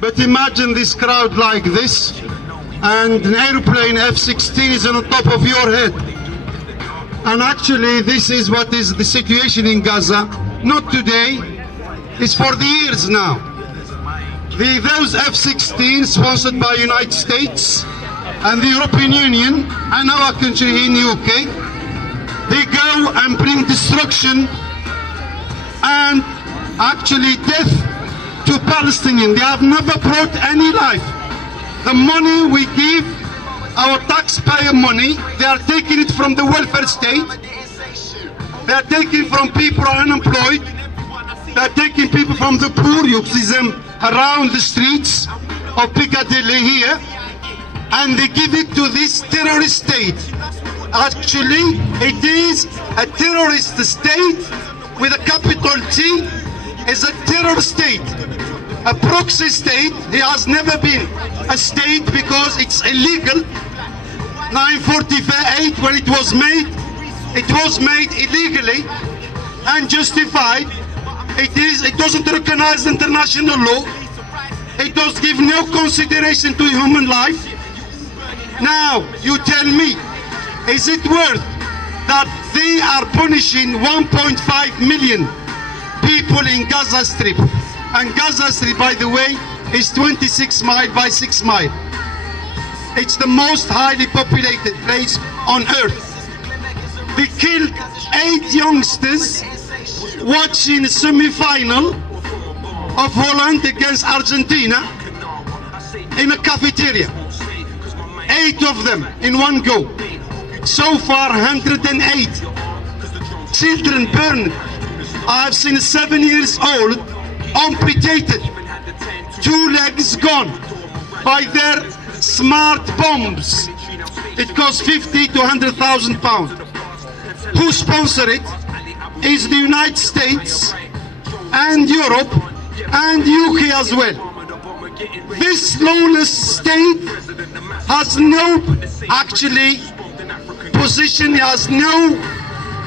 But imagine this crowd like this, and an airplane F-16 is on top of your head. And actually, this is what is the situation in Gaza. Not today, it's for the years now. Those F-16 sponsored by United States and the European Union and our country in UK, they go and bring destruction and actually death to Palestinians. They have never brought any life. The money we give, our taxpayer money, they are taking it from the welfare state. They are taking from people who are unemployed. They are taking people from the poor. You see them around the streets of Piccadilly here, and they give it to this terrorist state. Actually, it is a terrorist state with a capital T. Is a terror state, a proxy state. It has never been a state because it's illegal. 948, when it was made illegally and justified. It doesn't recognize international law. It does give no consideration to human life. Now, you tell me, is it worth that they are punishing 1.5 million people in Gaza Strip? And Gaza Strip, by the way, is 26 miles by 6 miles. It's the most highly populated place on earth. They killed 8 youngsters watching the semi-final of Holland against Argentina in a cafeteria. 8 of them in one go. So far, 108 children burned. I have seen 7 years old amputated, 2 legs gone by their smart bombs. It costs 50 to 100,000 pounds. Who sponsored it? Is the United States and Europe and UK as well. This lawless state has no actually position, has no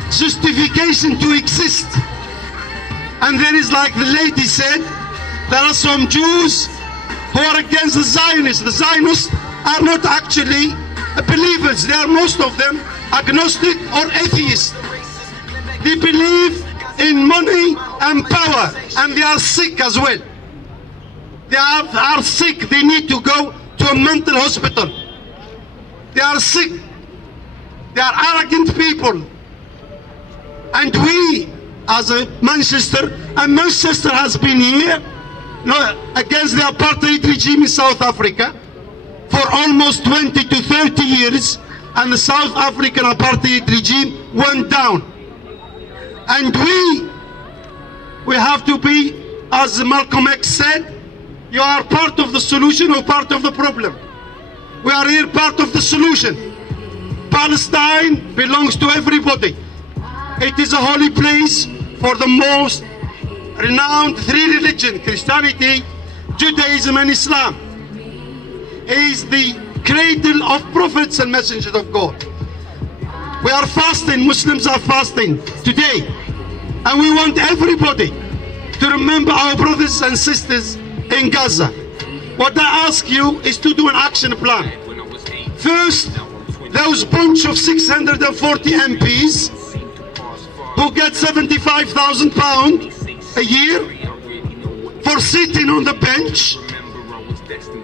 justification to exist. And there is, like the lady said, there are some Jews who are against the Zionists. The Zionists are not actually believers. They are, most of them, agnostic or atheist. They believe in money and power, and they are sick as well. They are sick. They need to go to a mental hospital. They are sick. They are arrogant people. And we, as a Manchester, and Manchester has been here against the apartheid regime in South Africa for almost 20 to 30 years, and the South African apartheid regime went down. And we have to be, as Malcolm X said, you are part of the solution or part of the problem. We are here part of the solution. Palestine belongs to everybody. It is a holy place for the most renowned 3 religions, Christianity, Judaism and Islam. It is the cradle of prophets and messengers of God. We are fasting, Muslims are fasting today. And we want everybody to remember our brothers and sisters in Gaza. What I ask you is to do an action plan. First, those bunch of 640 MPs who get £75,000 a year for sitting on the bench.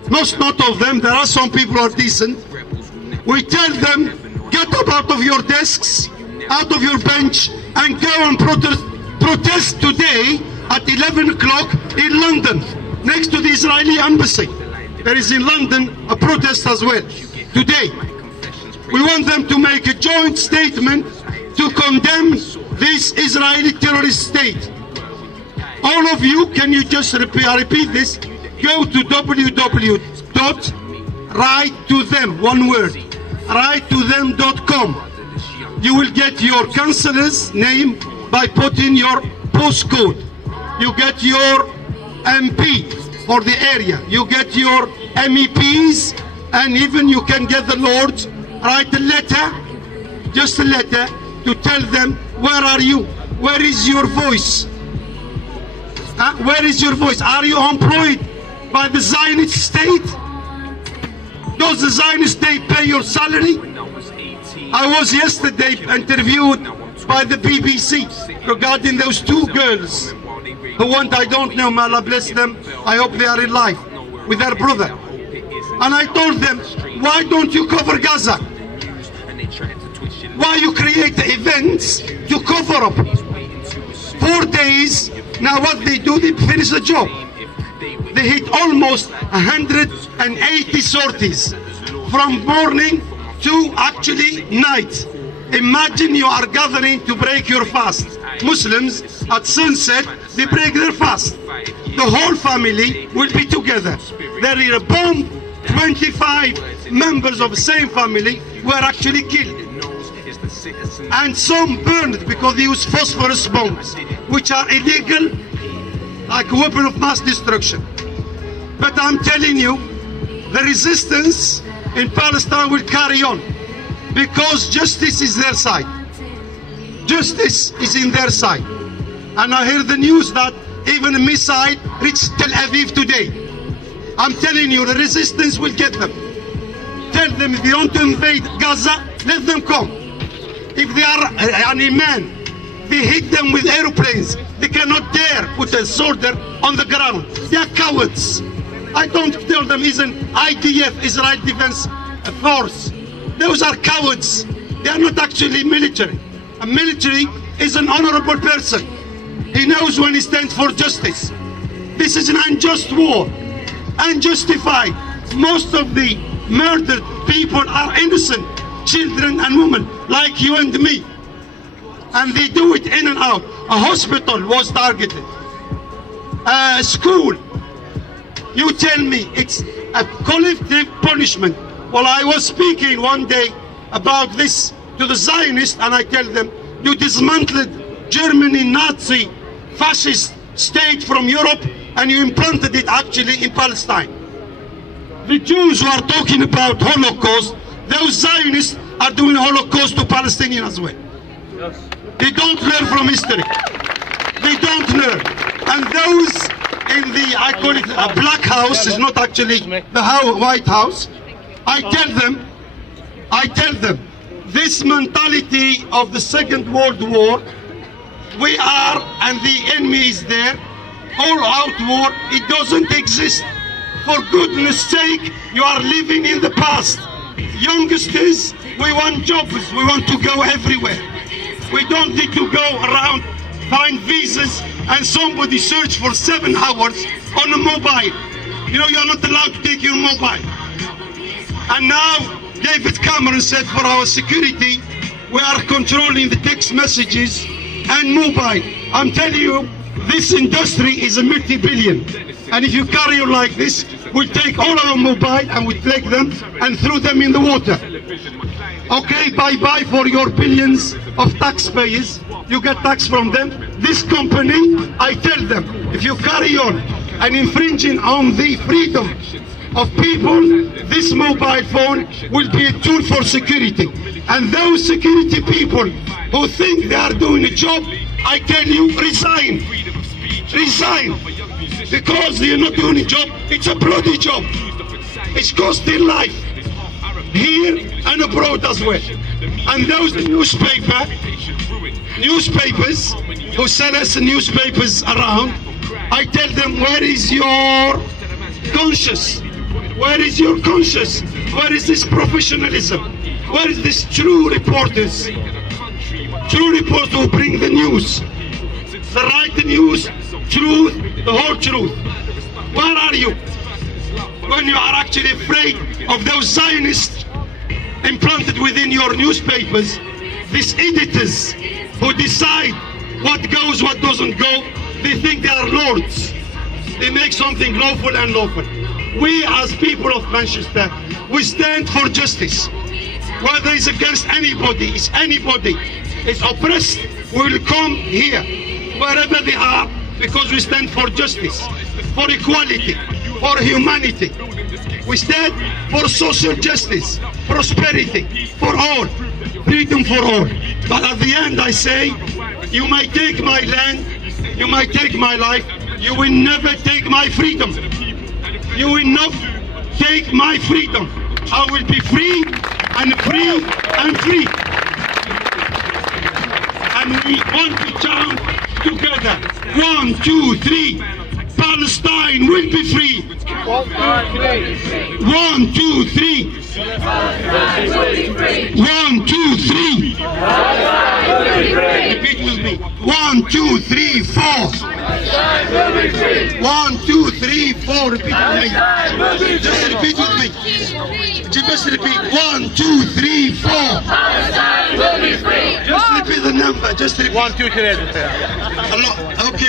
Not of them, there are some people who are decent. We tell them, get up out of your desks, out of your bench, and go and protest today at 11 o'clock in London, next to the Israeli embassy. There is in London a protest as well today. We want them to make a joint statement to condemn this Israeli terrorist state. All of you, can you just repeat this? Go to www.writetothem, one word, writetothem.com. You will get your councillor's name by putting your postcode. You get your MP for the area. You get your MEPs, and even you can get the Lords. Write a letter, just a letter, to tell them, where are you? Where is your voice? Where is your voice? Are you employed by the Zionist state? Does the Zionist state pay your salary? I was yesterday interviewed by the BBC regarding those two girls who went, I don't know, may Allah bless them, I hope they are in life, with their brother. And I told them, why don't you cover Gaza? Why you create events to cover up? 4 days, now what they do, they finish the job. They hit almost 180 sorties from morning to actually night. Imagine you are gathering to break your fast. Muslims at sunset, they break their fast. The whole family will be together. There is a bomb, 25 members of the same family were actually killed. And some burned because they use phosphorus bombs, which are illegal, like a weapon of mass destruction. But I'm telling you, the resistance in Palestine will carry on because justice is their side. Justice is in their side. And I hear the news that even a missile reached Tel Aviv today. I'm telling you, the resistance will get them. Tell them if they want to invade Gaza, let them come. If they are any man, they hit them with aeroplanes. They cannot dare put a soldier on the ground. They are cowards. I don't tell them it's an IDF, Israel Defense Force. Those are cowards. They are not actually military. A military is an honorable person. He knows when he stands for justice. This is an unjust war, unjustified. Most of the murdered people are innocent, children and women like you and me. And they do it in and out. A hospital was targeted. A school. You tell me it's a collective punishment. Well, I was speaking one day about this to the Zionists, and I tell them, you dismantled Germany, Nazi, fascist state from Europe, and you implanted it actually in Palestine. The Jews who are talking about Holocaust, those Zionists are doing Holocaust to Palestinians as well. Yes. They don't learn from history. They don't learn. And those in the, I call it a black house, is not actually the White House. I tell them, this mentality of the Second World War, we are, and the enemy is there, all out war, it doesn't exist. For goodness sake, you are living in the past. Youngsters, we want jobs, we want to go everywhere. We don't need to go around, find visas, and somebody search for 7 hours on a mobile. You know, you're not allowed to take your mobile. And now, David Cameron said for our security, we are controlling the text messages and mobile. I'm telling you, this industry is a multi-billion. And if you carry on like this, we'll take all our mobile and we'll take them and throw them in the water. Okay, bye-bye for your billions of taxpayers. You get tax from them. This company, I tell them, if you carry on and infringing on the freedom of people, this mobile phone will be a tool for security. And those security people who think they are doing a job, I tell you, resign. Resign. Because you're not doing a job, it's a bloody job. It's costing life. Here and abroad as well. And those newspapers who sell us newspapers around, I tell them, where is your conscience? Where is your conscience? Where is this professionalism? Where is this true reporters? True reporters who bring the news, the right news, truth, the whole truth. Where are you? When you are actually afraid of those Zionists implanted within your newspapers, these editors who decide what goes, what doesn't go, they think they are lords. They make something lawful and lawful. We as people of Manchester, we stand for justice. Whether it's against anybody, it's anybody is oppressed, we will come here, wherever they are, because we stand for justice, for equality, for humanity. We stand for social justice, prosperity for all, freedom for all. But at the end I say, you might take my land, you might take my life, you will never take my freedom. You will not take my freedom. I will be free and free and free. And we want to chant together. 1, 2, 3. Palestine will be free. 1, 2, 3. 1, 2, 3. Repeat with me. 1, 2, 3, 4. 1, 2, 3, 4. Repeat with me. Just repeat with me. Just repeat. 1, 2, 3, 4. Just repeat the number. Just repeat. 1, 2, 3. Allah. Okay.